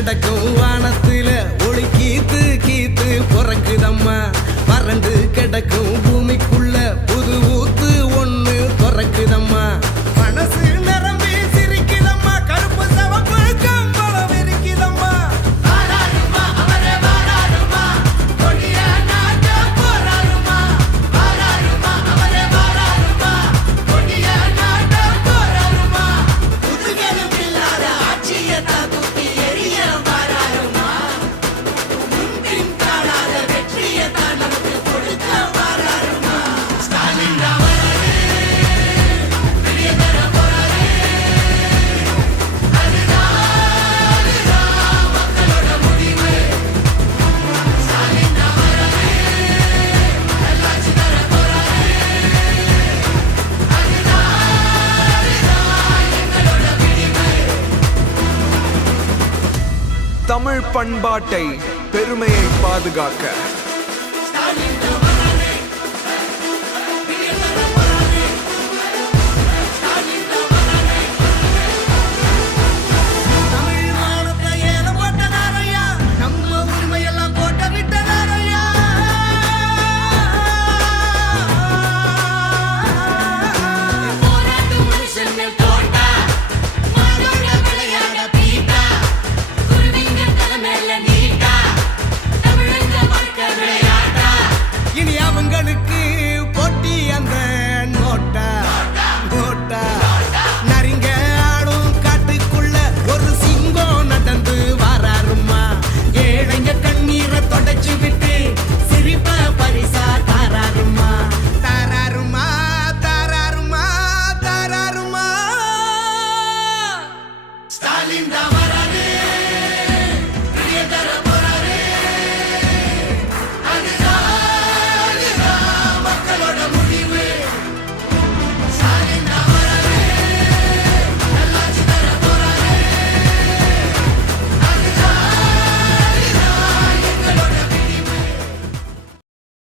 கிடக்கும் வானத்துல ஒளி கீத்து கீத்து பிறக்குதம்மா. வறண்டு கிடக்கும் பூமிக்குள்ள புது ஊத்து ஒண்ணு பிறக்குதம்மா. மனசு நிரம்பி சிரிக்குதம்மா, கருப்பு சவப்பு கம்பளம் இருக்குதம்மா. வாராருமா அவரே வாராருமா, கொடிய நாட்ட போராருமா. வாராருமா அவரே வாராருமா, கொடிய நாட்ட போராருமா. முதுகெலும் இல்லாத ஆட்சியத்தான் தூக்கி எறிய வாராருமா. முன்பின் காணாத வெற்றியத்தான் நமக்கு கொடுக்க வாராருமா. ஸ்டாலின் தான் வராரு, வெளியே தர போறாரு. அதுதான் மக்களோட முடிவு. ஸ்டாலின் தான் வராரு, நல்லாட்சி தர போறாரு. அதுதான் எங்களோட விடிவு. தமிழ் பண்பாட்டை பெருமையை பாதுகாக்க